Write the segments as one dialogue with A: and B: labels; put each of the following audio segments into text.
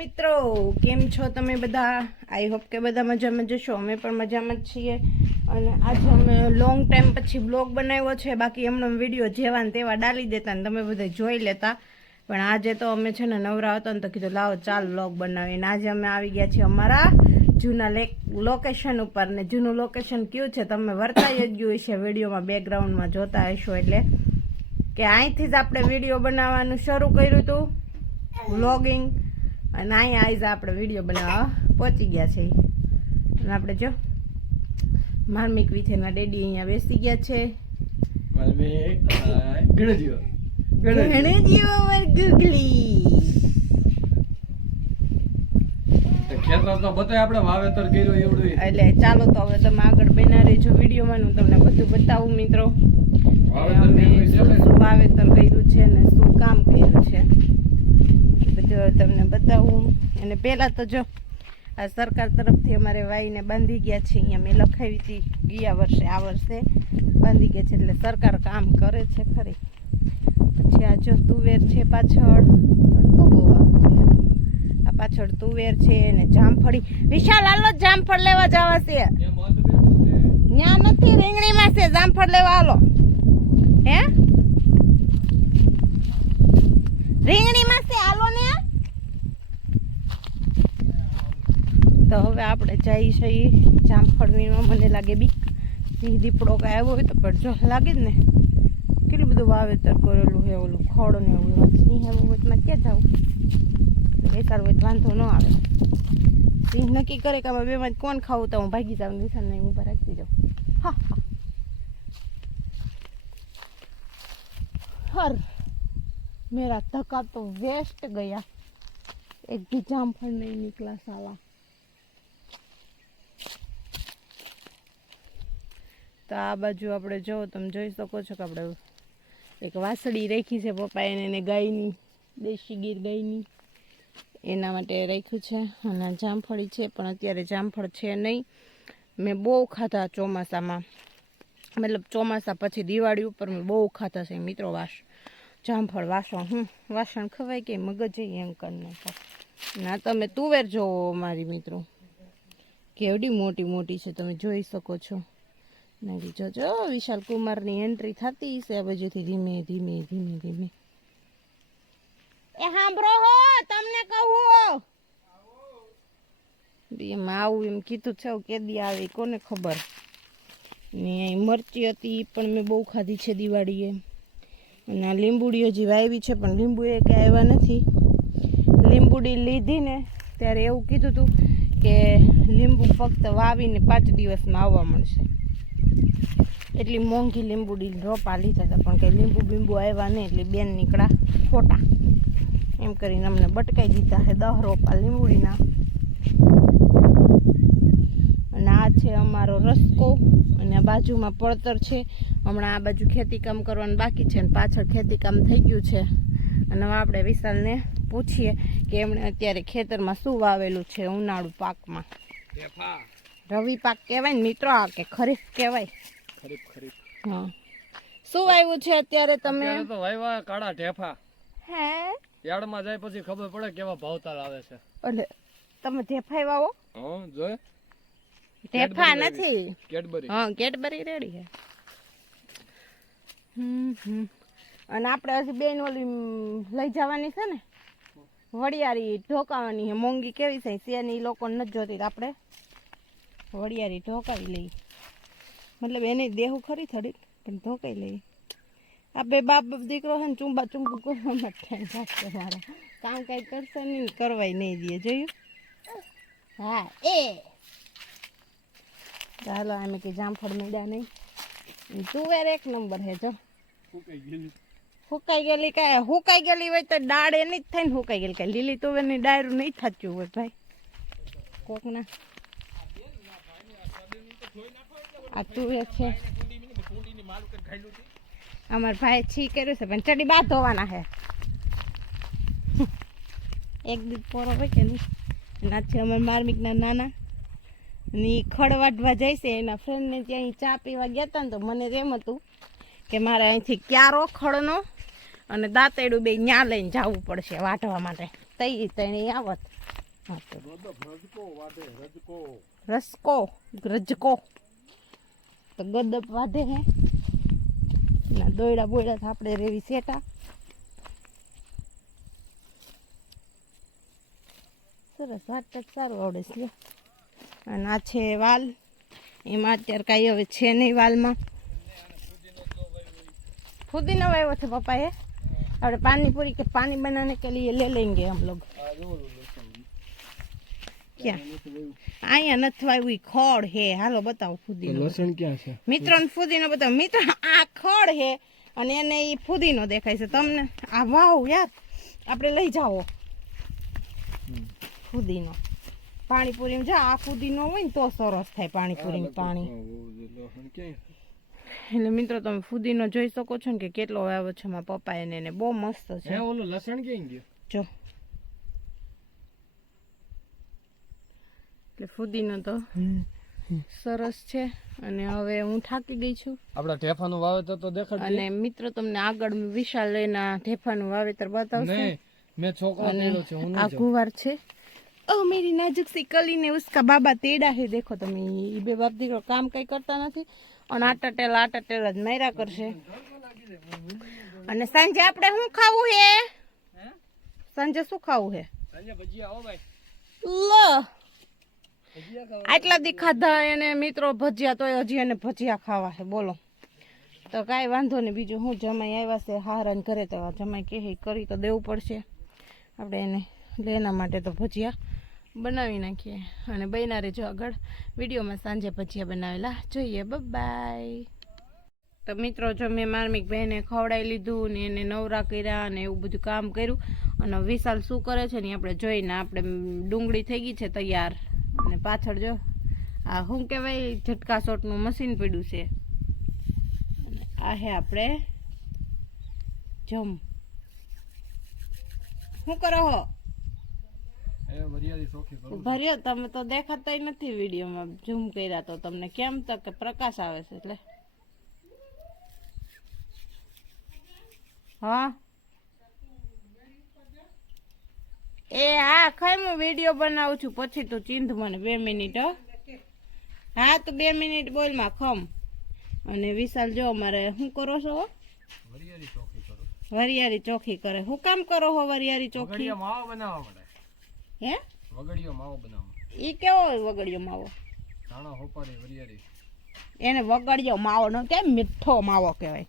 A: મિત્રો, કેમ છો તમે બધા? આઈ હોપ કે બધા મજામાં જશો. અમે પણ મજામાં જ છીએ. અને આજે અમે લોંગ ટાઈમ પછી બ્લોગ બનાવ્યો છે. બાકી એમનો વીડિયો જેવા ને તેવા ડાલી દેતા ને તમે બધા જોઈ લેતા. પણ આજે તો અમે છે ને નવરા હતા ને તો કીધું, લાવો, ચાલ બ્લોગ બનાવીને આજે અમે આવી ગયા છીએ અમારા જૂના લેક લોકેશન ઉપર. ને જૂનું લોકેશન કયું છે? તમે વર્તાઈ જ ગયું છે વિડીયોમાં બેકગ્રાઉન્ડમાં જોતા હશો એટલે. કે અહીંથી જ આપણે વીડિયો બનાવવાનું શરૂ કર્યું હતું વ્લોગિંગ અને અહીંયા આઈઝ આપણે વીડિયો બનાવવા પહોંચી ગયા છે. અને આપણે જો માર્મિક વિથેના ડેડી અહીંયા બેસી ગયા છે. એટલે ચાલો તો હવે તમે આગળ બના રહેજો વિડીયોમાં હું તમને બધું બતાવું મિત્રો.
B: વાવેતર કર્યું છે
A: શું
B: ને?
A: શું વાવેતર કર્યું છે ને શું કામ કર્યું છે. હવે તમને બતાવું. અને પહેલાં તો જો આ સરકાર તરફથી અમારે વાઈને બાંધી ગયા છે અહીંયા મેં લખાવી હતી ગયા વર્ષે આ વર્ષે બાંધી ગયા છે. એટલે સરકાર કામ કરે છે ખરી. પછી આ જો તુવેર છે પાછળ. તડકો બહુ આવે છે. આ પાછળ તુવેર છે અને જામફળી. વિશાલ હાલો જામફળ લેવા જવા છે. ત્યાં નથી રીંગણીમાં છે. જામફળ લેવા હાલો. હે? રીંગણીમાં છે હાલો ને તો હવે આપણે જઈ છીએ જામફળ વીણવા. મને લાગે બી દીપડો કાંઈ આવ્યો હોય તો પણ જો લાગે જ ને. કેટલું બધું વાવેતર કરેલું છે ઓલું ખોડ ને એવું સિંહ એવું વચમાં ક્યાં જવું વેચાર હોય વાંધો ન આવે. સિંહ નક્કી કરે કે અમે બેમાં કોણ ખાવું તો હું ભાગી જાઉં, નિશાન નહીં ઊભા રાખી જાઉં. હા હા. હર. મેરા ધકા તો વેસ્ટ ગયા. એક બી જામફળ નહીં નીકળા સાલા તો આ બાજુ આપણે જો તમે જોઈ શકો છો કે આપણે એક વાસળી રાખી છે પપ્પાએ એને ગાયની, દેશી ગીર ગાયની. એના માટે રાખ્યું છે અને જામફળી છે, પણ અત્યારે જામફળ છે નહીં. મેં બહુ ખાધા ચોમાસામાં. મતલબ ચોમાસા પછી દિવાળી ઉપર મેં બહુ ખાતા છે. મિત્રો, વાસ, જામફળ વાસણ હું વાસણ ખવાય કે મગજ એમ કરીને ના, તમે તુવેર જોવો મારી મિત્રો. કેવડી મોટી મોટી છે, તમે જોઈ શકો છો. નાખી જોજો વિશાલ કુમારની એન્ટ્રી થતી છે. આ બાજુથી ધીમે ધીમે ધીમે ધીમે. એ સાંભળો હો તમને કહું. એમ આવું એમ કીધું છે કેદી આવે કોને ખબર? ને મરચી હતી પણ મેં બહુ ખાધી છે દિવાળીએ અને આ લીંબુડી હજી વાવી છે પણ લીંબુ એ કાંઈ આવ્યા નથી. લીંબુડી લીધી ને ત્યારે એવું કીધું હતું કે લીંબુ ફક્ત વાવીને પાંચ દિવસમાં આવવા મળશે. એટલી મોંઘી લીંબુડી રોપા લીધા હતા પણ કંઈ લીંબુ બીંબુ આવ્યા નહીં એટલે બેન નીકળ્યા ખોટા. એમ કરીને અમને બટકાઈ દીધા છે દહ રોપા લીંબુડીના અને આ છે અમારો રસ્કો અને આ બાજુમાં પડતર છે. હમણાં આ બાજુ ખેતીકામ કરવાનું બાકી છે અને પાછળ ખેતીકામ થઈ ગયું છે. અને આપણે વિશાલને પૂછીએ કે એમણે અત્યારે ખેતરમાં શું વાવેલું છે ઉનાળુ પાકમાં. રવિ પાક કહેવાય ને મિત્રો આ કે ખરીફ કહેવાય.
B: ખરીફ ખરીફ.
A: હા. શું વાવ્યું છે અત્યારે તમે?
B: તો વાવ્યા કાળા ઢેફા.
A: હે?
B: યાર્ડમાં જાય પછી ખબર પડે કેવા ભાવતાલ આવે છે.
A: એટલે તમે ઢેફાઈ વાવો?
B: હા જોય.
A: ઢેફા નથી.
B: કેડબરી.
A: હા કેડબરી રેડી છે. હમ અને આપણે હજી બેન ઓલી લઈ જવાની છે ને? વડિયારી ઢોકાવાની છે. મોંઘી કેવી છે? શેરની લોકો નથી જોતી આપણે. વડિયારી ઢોકાવી લઈ. મતલબ એને દેહું ખરી થોડીક પણ ઢોકાઈ લઈ. આ બે બાપ દીકરો છે ને ચુંબા ચુંબુ કરવામાં ટાઈમ લાગશે મારા. કામ કાંઈ કરશે નહીં ને કરવાય નહીં દે જોયું? હા એ. ચાલો આમે કે જામફળ મળ્યા નહીં. તુવેર એક નંબર હે જો. હુકાઈ ગયેલી. કાંઈ હુકાઈ ગયેલી હોય તો દાળ એની જ થઈને હુકાઈ ગયેલી. કાંઈ લીલી તુવેરની ડાયરું નહીં થતું હોય ભાઈ. કોકના આ તુવેર છે. અમાર ભાઈ છી કર્યું છે, પણ ચડી બા ધોવાના છે. એક દીધ પોરો હોય કે નહીં? એના છે અમારા માર્મિકના નાના. ને ખડ વાઢવા જાય છે, એના ફ્રેન્ડને ત્યાં ચા પીવા ગયા હતા ને તો મને એમ હતું કે મારે અહીંથી ક્યારો ખડનો અને દાંતેડું બે ન્યા લઈને જવું પડશે વાઢવા માટે. તઈ તઈ આવત. रसको रजको तो गद वादे है। ना दोईड़ा बोईड़ा था अपने रेवी सेटा। सरस हाटक सारू आवड़े छे आ छे वाल एम अत्यार कई हवे छे नहीं वाल में फुदीनो वायो थे पापा ये अरे पानी पूरी के पानी बनाने के लिए ले लेंगे हम लोग
B: आ, जो, जो,
A: ક્યાં? અહીંયા નથી વાવ્યું ઈ ખડ હે. હાલો બતાવો ફુદીનો.
B: લસણ ક્યાં છે?
A: મિત્રોને ફુદીનો બતાવો. મિત્ર આ ખડ હે અને એને એ ફુદીનો દેખાય છે. તમને આ વાવ યાર આપણે લઈ જાઓ. ફુદીનો. પાણીપુરી જા આ ફુદીનો હોય ને તો સરસ થાય પાણીપુરી પાણી. એટલે મિત્રો તમે ફુદીનો જોઈ શકો છો ને કે કેટલો આવ્યો છે મારા પપ્પાએ એને. બહુ મસ્ત છે.
B: ઓલું લસણ ક્યાં ગયું?
A: જો. એટલે ફુદીનો તો સરસ છે. અને હવે હું થાકી ગઈ છું.
B: આપડા ઢેફાનું વાવેતર તો દેખાડ
A: અને મિત્રો તમને આગળ વિશાલ એના ઢેફાનું વાવેતર બતાવશે.
B: મેં છોકરો
A: અને
B: છે હું
A: આ કુવાર છે. ઓ મેરી નાજુક સી કલી ને ઉસકા બાબા તેડા હે. દેખો તમે ઈ બે બાપ દીકરો કામ કઈ કરતા નથી. અને આટા ટેલ આટા ટેલ જ માર્યા કરશે. અને સાંજે આપણે શું ખાવું હે? સાંજે શું ખાવું હે?
B: સાંજે ભજીયા આવો ભાઈ.
A: લો. આટલા દી ખાધા એને મિત્રો ભજીયા તોય હજી એને ભજીયા ખાવા છે, બોલો. તો કાંઈ વાંધો નહીં, બીજું હું જમાઈ આવ્યા છે, હારાને ઘરે તો જમાઈ કે કરી તો દેવું પડશે. આપણે એને લેના માટે તો ભજીયા બનાવી નાખીએ. અને બનારે જો આગળ. વિડીયોમાં સાંજે ભજીયા બનાવેલા. જોઈએ બાય તો મિત્રો, જો મેં માર્મિક બહેને ખવડાવી લીધું ને એને નવરા કર્યા અને એવું બધું કામ કર્યું. અને વિશાલ શું કરે છે ને આપણે જોઈને આપણે ડુંગળી થઈ ગઈ છે તૈયાર. પાછળ જો આ શું કહેવાય ઝટકા શોટનું મશીન પડ્યું છે. અને આ હે આપણે જમ. શું કરો હો?
B: એ વરિયાળી ચોખી કરું
A: ભર્યો તમે તો દેખાતાય નથી વિડીયોમાં ઝૂમ કર્યા તો તમને કેમ તો કે પ્રકાશ આવે છે એટલે. હા? એ હા ખાઈ હું વીડિયો બનાવું છું. પછી તું ચિંધ મને બે મિનિટ હો. હા તો બે મિનિટ બોલમાં ખમ. અને વિશાલ જો મારે શું કરો છો?
B: વરિયાળી ચોખી કરું.
A: હું કામ કરો હો વરિયાળી ચોખી?
B: માવો બનાવવા પડે.
A: હે?
B: વગડિયો માવો બનાવો
A: ઈ કેવો વગડિયો માવો?
B: ધાણા હોપારી વરિયાળી.
A: એને વગડિયો માવો ન કે મીઠો માવો કહેવાય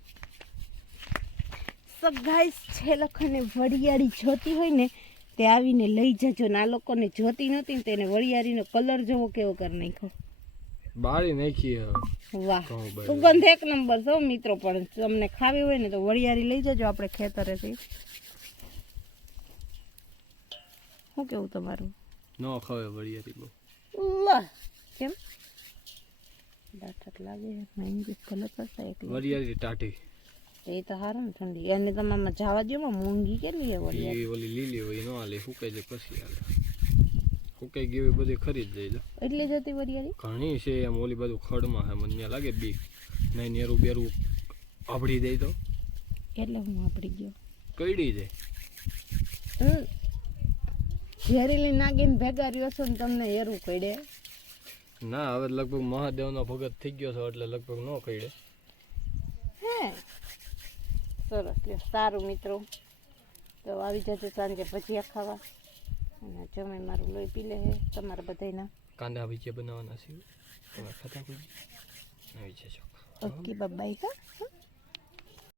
A: સો ગાઈસ છે લખને વરિયાળી જોતી હોય ને તે આવીને લઈ જજો ને આ લોકોને જોતી નહોતી ને તેને વળિયારીનો કલર જોવો કેવો કરી નાખ્યો.
B: બાળી નાખી
A: વાહ. સુગંધ એક નંબર છો મિત્રો પણ તમને ખાવી હોય ને તો વળિયારી લઈ જજો આપણે ખેતરેથી. શું કેવું તમારું?
B: ન ખાવે વળિયારી બહુ.
A: લા કેમ? દાટક લાગે મહેંગી કલર કરતા એક
B: વળિયારી ટાટી
A: એ તો હારું ને ઠંડી. એને તમારે જવા દો માં મોંઘી કેટલી
B: એ ઓલી લીલી હોય નો હાલે. સુકાઈ જાય પછી હાલે. સુકાઈ ગઈ હોય બધી ખરી જ જાય
A: એટલી જતી વરિયાળી
B: ઘણી છે એમ ઓલી બાજુ ખડમાં છે મને લાગે બીક નહીં નેરું બેરું આભડી દઈ તો.
A: એટલે હું આપડી ગયો.
B: કઈડી જાય.
A: ઝેરીલી નાગીને ભેગા રહ્યો છો ને તમને એરું કઈડે
B: ના હવે લગભગ મહાદેવનો ભગત થઈ ગયો છે એટલે લગભગ ન કઈડે
A: હે? સરસ લ્યો સારું મિત્રો. તો આવી જજો સાંજે ભજીયા ખાવા. અને જમે મારું લોહી પી લે તમારા બધાયના.
B: કાંદા ભજીયા બનાવવાના છે. ખાતા કોઈ? આવી જજો.
A: ઓકે બાય હા.